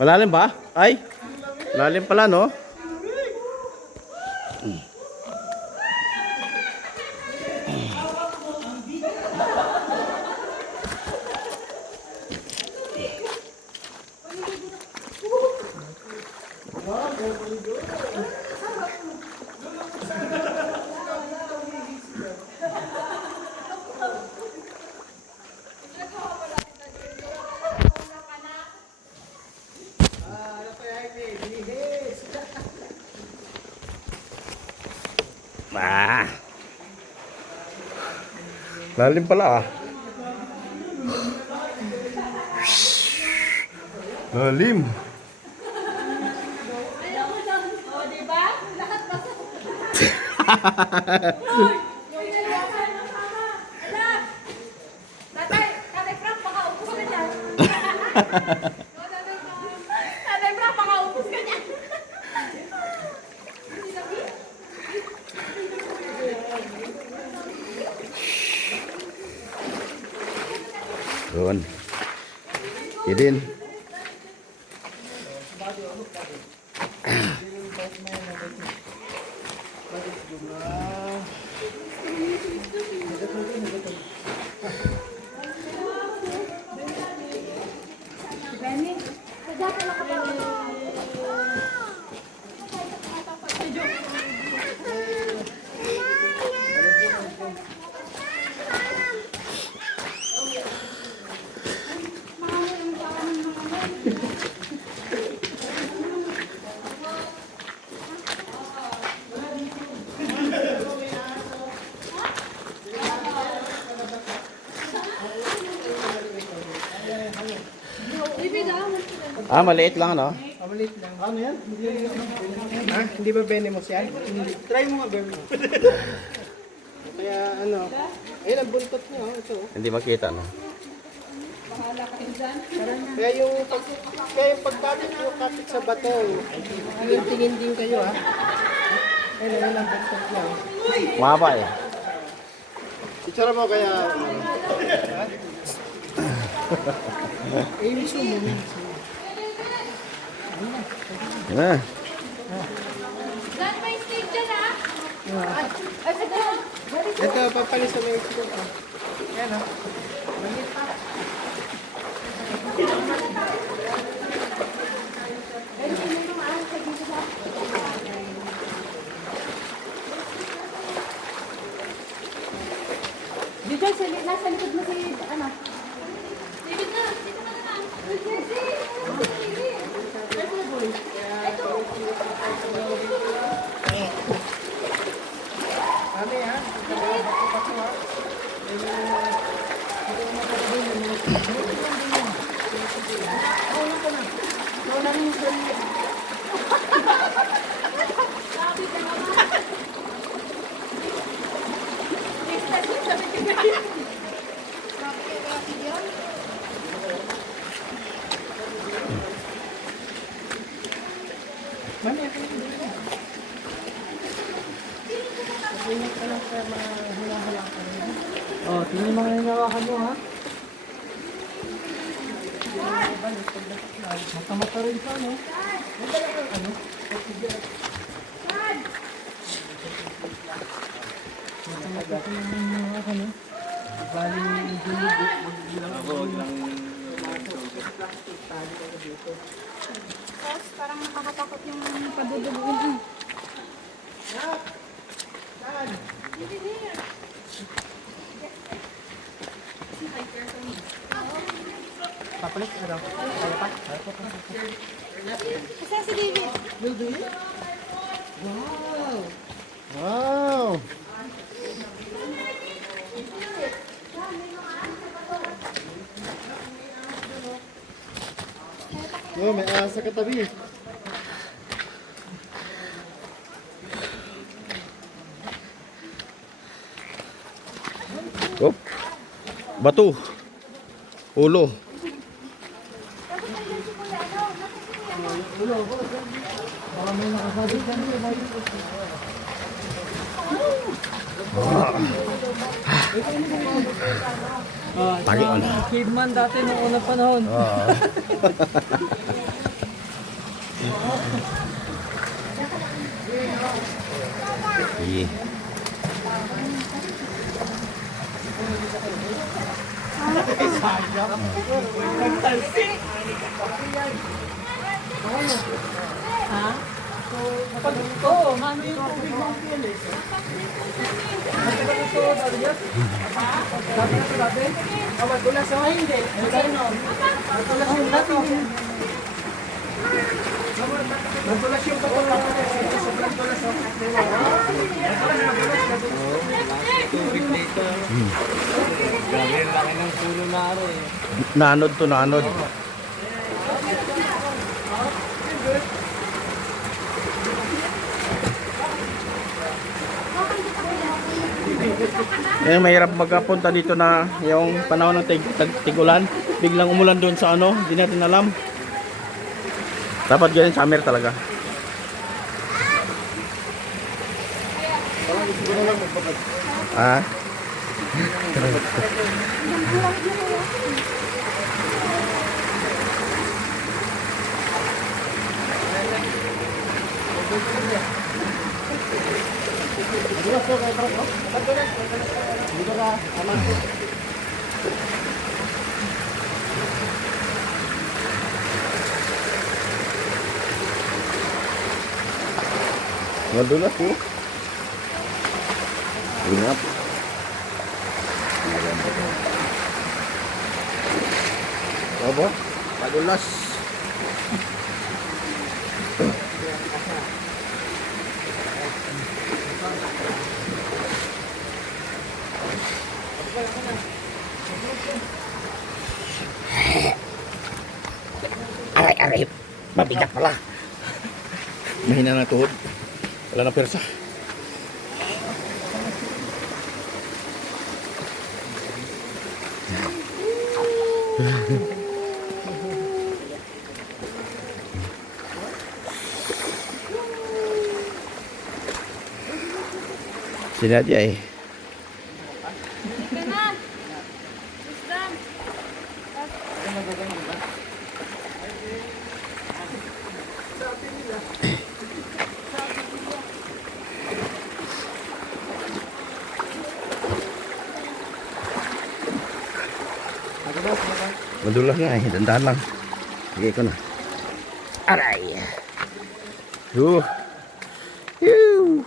Malalim ba? Ay, malalim pala, no? Ah. Lalim pala ah. Lalim. Oh, di ba? Lahat pa sa... Tatay Frank, makaupos ka niya. Tatay Frank, makaupos ka niya. Doon. Idin. Ah, maliit lang ano? Maliit lang. Ano yan? Ha? Hindi ba venomous yan? Hindi. Try mo nga venomous. Kaya ano, ayun ang buntot niya. Oh, ito. Hindi makita no. Kaya yung pagkapit yung kapit sa bato, tingin din kayo ha. Ayun ang buntot niya. Mahaba eh. Itsura mo kaya... Miso mo. Ah. Lahat may steak dyan, ha? Ay, sige. Ito, papalis sa mga ito. Ayan ha. Dito, nasa likod mo si, ano? David na, dito ka na lang. Kami ha. Mami, ako yung dito. Ingat ka lang sa mga hula-hulakan. Oh, tingnan mga hinawakan mo ha. Mata-mata rin pa, no? Ano? Mata-mata rin yung hinawakan, no? Baling yung dulo. Huwag lang. Tapos, parang nakakatakot yung paduduguin. Papalit ka daw. Kaya pa? Kasi si David. Will do it? Wow! Wow! Oh, may asa sa katabi. Oh. Batu. Ulo. Baka may nakasabi ka niyo. Pagi on. Caveman dati noong unang panahon. Sige. Oo, mano yung tubig ng PLS. Madulas o hindi? Madulas yung dating. Madulas yung patulong. Sobrang dulas o. Tubig dito. Gawin laki ng puno na aro eh. Nanod to nanod. Eh, mahirap magkapunta dito na yung panahon ng tigulan. Biglang umulan doon sa ano, hindi natin alam. Dapat ganyan summer talaga. Ah? Madulas po. Ingat. Apa? Madulas. Aray, mabigat pala. Mahina na tuhod. Wala na persa. Sini aja eh. Ika na. Wisdom. Madulas nga eh, dandan lang. Sige ko na. Aray. Yuh. Yuh.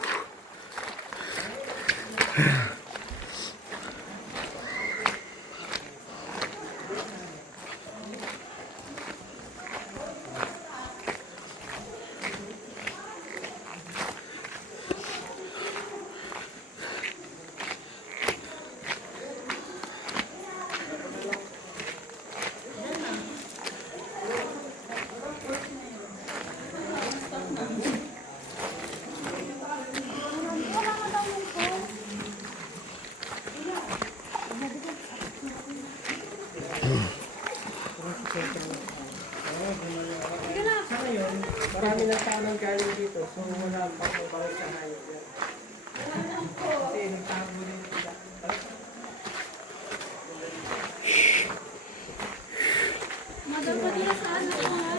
Marami na tanong galing dito. So wala pang mabawal sa hayop yan. Kasi nagtago din sila. Madam, pati na saan ako ha?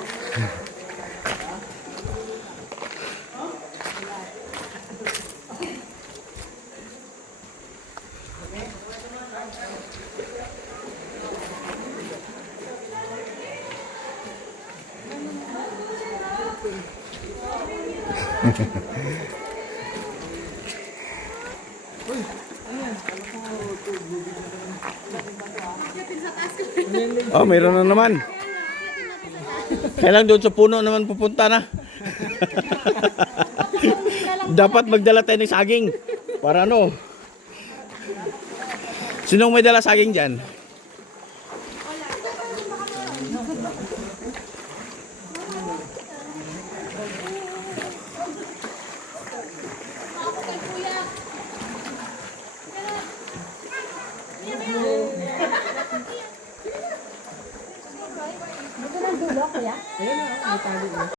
Oh, mayroon na naman. Kailang doon sa puno naman pupunta na. Dapat magdala tayo ng saging. Para ano? Sinong may dala saging dyan?